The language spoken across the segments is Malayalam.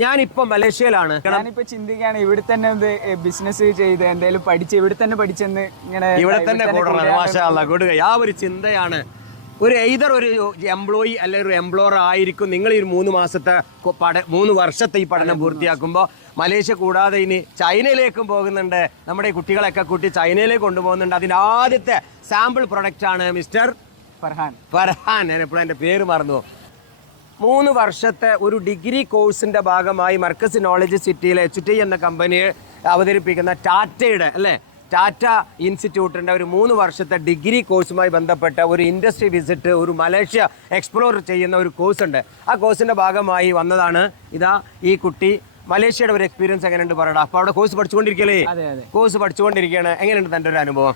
ഞാനിപ്പോ മലേഷ്യയിലാണ്. ഞാനിപ്പോ ചിന്തിക്കുകയാണ് ഇവിടെ തന്നെ എന്ത് ബിസിനസ് ചെയ്ത് എന്തെങ്കിലും പഠിച്ച് ഇവിടെ തന്നെ പഠിച്ചെന്ന് ഇങ്ങനെ ഇവിടെ തന്നെ കൂടുക ആ ഒരു ചിന്തയാണ്. ഒരു എയ്തർ ഒരു എംപ്ലോയി അല്ലെങ്കിൽ ഒരു എംപ്ലോയർ ആയിരിക്കും. നിങ്ങൾ ഈ മൂന്ന് മാസത്തെ പഠ മൂന്ന് വർഷത്തെ ഈ പഠനം പൂർത്തിയാക്കുമ്പോൾ മലേഷ്യ കൂടാതെ ഇനി ചൈനയിലേക്കും പോകുന്നുണ്ട്. നമ്മുടെ ഈ കുട്ടികളൊക്കെ കൂട്ടി ചൈനയിലേക്ക് കൊണ്ടുപോകുന്നുണ്ട്. അതിന്റെ ആദ്യത്തെ സാമ്പിൾ പ്രൊഡക്റ്റ് ആണ് മിസ്റ്റർ ഫർഹാൻ. ഫർഹാൻ. ഞാൻ എപ്പോഴും എന്റെ പേര് മറന്നു. മൂന്ന് വർഷത്തെ ഒരു ഡിഗ്രി കോഴ്സിന്റെ ഭാഗമായി മർക്കസ് നോളജ് സിറ്റിയിലെ എച്ച് ടി എന്ന കമ്പനി അവതരിപ്പിക്കുന്ന ടാറ്റയുടെ അല്ലേ? ടാറ്റ ഇൻസ്റ്റിറ്റ്യൂട്ടിന്റെ ഒരു മൂന്ന് വർഷത്തെ ഡിഗ്രി കോഴ്സുമായി ബന്ധപ്പെട്ട ഒരു ഇൻഡസ്ട്രി വിസിറ്റ് ഒരു മലേഷ്യ എക്സ്പ്ലോർ ചെയ്യുന്ന ഒരു കോഴ്സ് ഉണ്ട് ആ കോഴ്സിന്റെ ഭാഗമായി വന്നതാണ് ഇതാ ഈ കുട്ടി. മലേഷ്യയുടെ ഒരു എക്സ്പീരിയൻസ് എങ്ങനെയുണ്ട് പറയടാ അപ്പോൾ അവിടെ കോഴ്സ് പഠിച്ചുകൊണ്ടിരിക്കലേ അതെ അതെ. കോഴ്സ് പഠിച്ചുകൊണ്ടിരിക്കുകയാണ്. എങ്ങനെയുണ്ട് തന്റെ ഒരു അനുഭവം?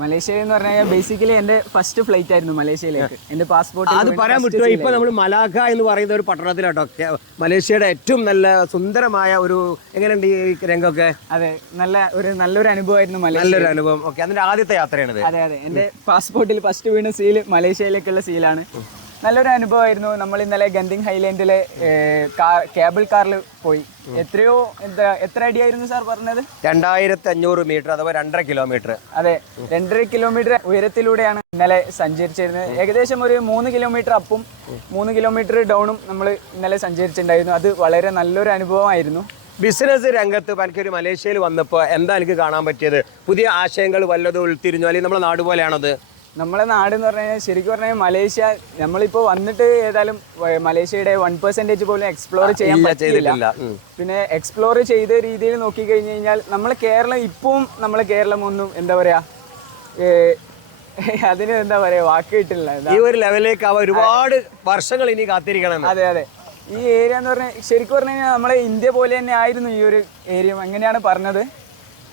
മലേഷ്യ എന്ന് പറഞ്ഞാൽ ബേസിക്കലി എന്റെ ഫസ്റ്റ് ഫ്ലൈറ്റ് ആയിരുന്നു മലേഷ്യയിലേക്ക്. എന്റെ പാസ്പോർട്ട് അത് പറയാൻ പറ്റുമോ ഇപ്പൊ നമ്മൾ മലാക്ക എന്ന് പറയുന്ന ഒരു പട്ടണത്തിലാട്ടോ. മലേഷ്യയുടെ ഏറ്റവും നല്ല സുന്ദരമായ ഒരു എങ്ങനെയുണ്ട് ഈ രംഗമൊക്കെ? അതെ നല്ല ഒരു നല്ലൊരു അനുഭവമായിരുന്നു മലേഷ്യ. നല്ലൊരു അനുഭവം. ഓക്കെ അതിന്റെ ആദ്യത്തെ യാത്രയാണ് അതെ അതെ. എന്റെ പാസ്പോർട്ടിൽ ഫസ്റ്റ് വീണ സീൽ മലേഷ്യയിലേക്കുള്ള സീലാണ് നല്ലൊരു അനുഭവമായിരുന്നു. നമ്മൾ ഇന്നലെ ഗന്ധിങ് ഹൈലാൻഡിലെ കേബിൾ കാറിൽ പോയി. എത്രയോ എന്താ എത്ര അടിയായിരുന്നു സാർ പറഞ്ഞത്? രണ്ടായിരത്തി അഞ്ഞൂറ് മീറ്റർ അഥവാ രണ്ടര കിലോമീറ്റർ അതെ രണ്ടര കിലോമീറ്റർ ഉയരത്തിലൂടെയാണ് ഇന്നലെ സഞ്ചരിച്ചിരുന്നത്. ഏകദേശം ഒരു മൂന്ന് കിലോമീറ്റർ അപ്പും മൂന്ന് കിലോമീറ്റർ ഡൗണും നമ്മൾ ഇന്നലെ സഞ്ചരിച്ചിട്ടുണ്ടായിരുന്നു. അത് വളരെ നല്ലൊരു അനുഭവമായിരുന്നു. ബിസിനസ് രംഗത്ത് എനിക്കൊരു മലേഷ്യയിൽ വന്നപ്പോൾ എന്താ എനിക്ക് കാണാൻ പറ്റിയത്? പുതിയ ആശയങ്ങൾ വല്ലതും ഉൾത്തിരിഞ്ഞു? അല്ലെങ്കിൽ നമ്മുടെ നാട് പോലെയാണത് നമ്മളെ നാട് എന്ന് പറഞ്ഞു കഴിഞ്ഞാൽ ശരിക്കും പറഞ്ഞാൽ മലേഷ്യ നമ്മളിപ്പോ വന്നിട്ട് ഏതായാലും മലേഷ്യയുടെ വൺ പെർസെന്റേജ് പോലും എക്സ്പ്ലോർ ചെയ്യാൻ പറ്റിയില്ല. പിന്നെ എക്സ്പ്ലോർ ചെയ്ത രീതിയിൽ നോക്കി കഴിഞ്ഞു കഴിഞ്ഞാൽ നമ്മളെ കേരളം ഇപ്പവും നമ്മളെ കേരളം ഒന്നും എന്താ പറയാ അതിന് എന്താ പറയാ വാക്ക് കിട്ടില്ല. ഈ ഒരു ലെവലിലേക്ക് അവ ഒരുപാട് വർഷങ്ങൾ ഇനി കാത്തിരിക്കണം അതെ അതെ. ഈ ഏരിയ എന്ന് പറഞ്ഞാൽ ശരിക്കും പറഞ്ഞു കഴിഞ്ഞാൽ നമ്മളെ ഇന്ത്യ പോലെ തന്നെ ആയിരുന്നു ഈ ഒരു ഏരിയ എങ്ങനെയാണ് പറഞ്ഞത്.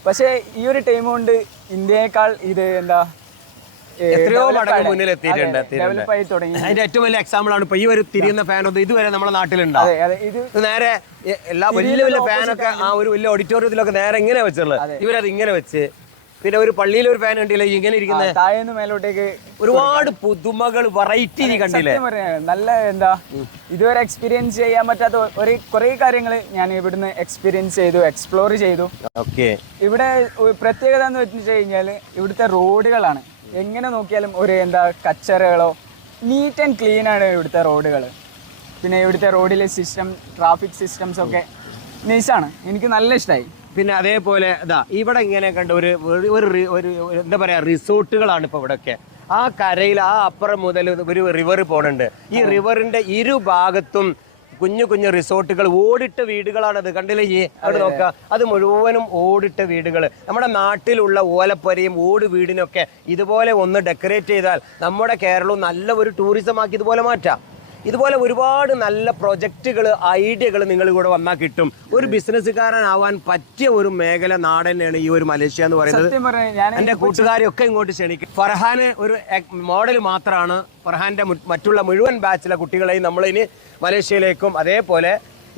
പക്ഷേ ഈ ഒരു ടൈം കൊണ്ട് ഇന്ത്യയേക്കാൾ ഇത് എന്താ എത്രയോ മടങ്ങ് മുന്നിൽ എത്തിയിട്ടുണ്ട്, അതിന്റെ ഏറ്റവും വലിയ എക്സാമ്പിൾ ആണ് ഇപ്പൊ ഈ ഒരു തിരിയുന്ന ഫാൻ ഒന്നും ഇതുവരെ നമ്മുടെ നാട്ടിലുണ്ടാവും നേരെ എല്ലാ വലിയ വലിയ ഫാനൊക്കെ ആ ഒരു വലിയ ഓഡിറ്റോറിയത്തിലൊക്കെ നേരെ ഇങ്ങനെ വെച്ചുള്ളത് ഇവരത് ഇങ്ങനെ വെച്ച്. പിന്നെ ഒരു പള്ളിയിൽ ഒരു ഫാൻ കണ്ടില്ലേ? ഇങ്ങനെ ഇരിക്കുന്ന? മേലോട്ടേക്ക് ഒരുപാട് പുതുമകൾ വെറൈറ്റി നീ കണ്ടില്ലേ? നല്ല എന്താ ഇതുവരെ എക്സ്പീരിയൻസ് ചെയ്യാൻ പറ്റാത്ത ഒരു കുറെ കാര്യങ്ങൾ ഞാൻ ഇവിടുന്ന് എക്സ്പീരിയൻസ് ചെയ്തു എക്സ്പ്ലോർ ചെയ്തു. ഓക്കെ ഇവിടെ പ്രത്യേകത എന്ന് വെച്ചാൽ കഴിഞ്ഞാൽ ഇവിടുത്തെ റോഡുകളാണ് എങ്ങനെ നോക്കിയാലും ഒരു എന്താ കച്ചറകളോ നീറ്റ് ആൻഡ് ക്ലീൻ ആണ് ഇവിടുത്തെ റോഡുകൾ പിന്നെ ഇവിടുത്തെ റോഡിലെ സിസ്റ്റം ട്രാഫിക് സിസ്റ്റംസ് ഒക്കെ നൈസാണ് എനിക്ക് നല്ല ഇഷ്ടമായി പിന്നെ അതേപോലെ ഇതാ ഇവിടെ ഇങ്ങനെ കണ്ട ഒരു ഒരു ഒരു എന്താ പറയാ റിസോർട്ടുകളാണ് ഇപ്പൊ ഇവിടെയൊക്കെ ആ കരയിൽ ആ അപ്പുറം മുതൽ ഒരു റിവർ പോണുണ്ട്. ഈ റിവറിന്റെ ഇരുഭാഗത്തും കുഞ്ഞു കുഞ്ഞു റിസോർട്ടുകൾ ഓടിട്ട വീടുകളാണത്. കണ്ടില്ലേ ഈ അവിടെ നോക്കുക. അത് മുഴുവനും ഓടിട്ട വീടുകൾ നമ്മുടെ നാട്ടിലുള്ള ഓലപ്പുരയും ഓട് വീടിനൊക്കെ ഇതുപോലെ ഒന്ന് ഡെക്കറേറ്റ് ചെയ്താൽ നമ്മുടെ കേരളവും നല്ല ഒരു ടൂറിസം ആക്കി ഇതുപോലെ മാറ്റാം. ഇതുപോലെ ഒരുപാട് നല്ല പ്രൊജക്റ്റുകൾ ഐഡിയകൾ നിങ്ങൾ കൂടെ വന്നാൽ കിട്ടും. ഒരു ബിസിനസ്സുകാരനാവാൻ പറ്റിയ ഒരു മേഖല നാടൻ തന്നെയാണ് ഈ ഒരു മലേഷ്യ എന്ന് പറയുന്നത്. എന്റെ കൂട്ടുകാരെയൊക്കെ ഇങ്ങോട്ട് ക്ഷണിക്കും ഫർഹാന് ഒരു മോഡൽ മാത്രമാണ് ഫർഹാന്റെ മറ്റുള്ള മുഴുവൻ ബാച്ചിലെ കുട്ടികളെയും നമ്മൾ ഇനി മലേഷ്യയിലേക്കും അതേപോലെ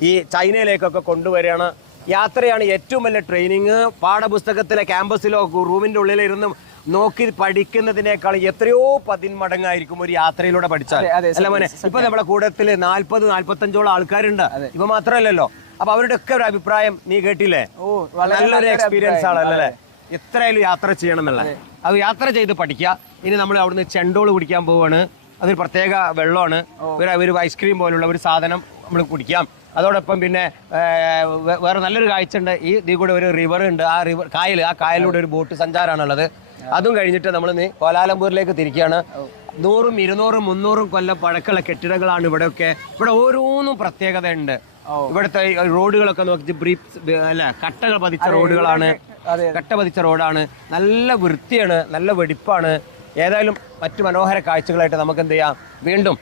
ഈ ചൈനയിലേക്കൊക്കെ കൊണ്ടുവരികയാണ്. യാത്രയാണ് ഏറ്റവും വലിയ ട്രെയിനിങ്. പാഠപുസ്തകത്തിലെ ക്യാമ്പസിലോ റൂമിന്റെ ഉള്ളിലിരുന്ന് നോക്കി പഠിക്കുന്നതിനേക്കാൾ എത്രയോ പതിന്മടങ്ങായിരിക്കും ഒരു യാത്രയിലൂടെ പഠിച്ചാൽ. അല്ല മോനെ ഇപ്പൊ നമ്മുടെ കൂടത്തിൽ നാല്പത് നാല്പത്തഞ്ചോളം ആൾക്കാരുണ്ട്. ഇപ്പൊ മാത്രമല്ലല്ലോ. അപ്പൊ അവരുടെ ഒക്കെ ഒരു അഭിപ്രായം നീ കേട്ടില്ലേ? നല്ലൊരു എക്സ്പീരിയൻസ് ആണ് ആണല്ലേ എത്രയായാലും യാത്ര ചെയ്യണം എന്നുള്ളത് അത് യാത്ര ചെയ്ത് പഠിക്കുക. ഇനി നമ്മൾ അവിടുന്ന് ചെണ്ടോൾ കുടിക്കാൻ പോവാണ്. അതൊരു പ്രത്യേക വെള്ളമാണ്. ഒരു ഒരു ഐസ്ക്രീം പോലുള്ള ഒരു സാധനം നമ്മൾ കുടിക്കാം. അതോടൊപ്പം പിന്നെ വേറെ നല്ലൊരു കാഴ്ച ഉണ്ട്. ഈ ഇതിൽ കൂടെ ഒരു റിവർ ഉണ്ട്. ആ റിവർ കായൽ ആ കായലിലൂടെ ഒരു ബോട്ട് സഞ്ചാരമാണുള്ളത്. അതും കഴിഞ്ഞിട്ട് നമ്മൾ കോലാലംപൂരിലേക്ക് തിരിക്കുകയാണ്. നൂറും ഇരുന്നൂറും മുന്നൂറും കൊല്ലം പഴക്കമുള്ള കെട്ടിടങ്ങളാണ് ഇവിടെയൊക്കെ. ഇവിടെ ഓരോന്നും പ്രത്യേകത ഉണ്ട് ഇവിടുത്തെ റോഡുകളൊക്കെ നോക്കി ബ്രീപ്സ് അല്ല കട്ടകൾ പതിച്ച റോഡുകളാണ്. അതെ. കട്ട പതിച്ച റോഡാണ്. നല്ല വൃത്തിയാണ് നല്ല വെടിപ്പാണ്. ഏതായാലും മറ്റു മനോഹര കാഴ്ചകളായിട്ട് നമുക്ക് എന്ത് ചെയ്യാം? വീണ്ടും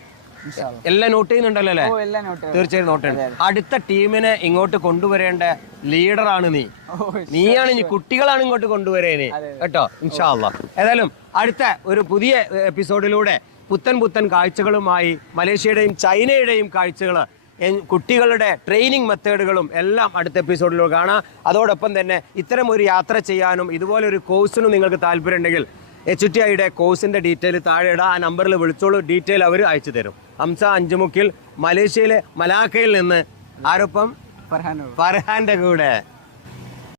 എല്ലാം നോട്ട് ചെയ്യുന്നുണ്ടല്ലോ അല്ലേ? തീർച്ചയായും നോട്ട് ചെയ്യുന്നു അടുത്ത ടീമിനെ ഇങ്ങോട്ട് കൊണ്ടുവരേണ്ട ലീഡറാണ് നീ. നീയാണ് ഇനി കുട്ടികളാണ് ഇങ്ങോട്ട് കൊണ്ടുവരേനെ. കേട്ടോ? ഇൻഷാല്ല ഏതായാലും അടുത്ത ഒരു പുതിയ എപ്പിസോഡിലൂടെ പുത്തൻ പുത്തൻ കാഴ്ചകളുമായി മലേഷ്യയുടെയും ചൈനയുടെയും കാഴ്ചകൾ കുട്ടികളുടെ ട്രെയിനിങ് മെത്തേഡുകളും എല്ലാം അടുത്ത എപ്പിസോഡിലൂടെ കാണാം. അതോടൊപ്പം തന്നെ ഇത്തരം ഒരു യാത്ര ചെയ്യാനും ഇതുപോലെ ഒരു കോഴ്സിനും നിങ്ങൾക്ക് താല്പര്യം ഉണ്ടെങ്കിൽ എച്ച് ടി ഐയുടെ കോഴ്സിന്റെ ഡീറ്റെയിൽ താഴെ ഇടാം ആ നമ്പറിൽ വിളിച്ചോളൂ. ഡീറ്റെയിൽ അവർ അയച്ചു തരും. ഹംസ അഞ്ചുമുക്കിൽ മലേഷ്യയിലെ മലാക്കയിൽ നിന്ന് ആരൊപ്പം? ഫർഹാൻ ഫർഹാന്റെ കൂടെ.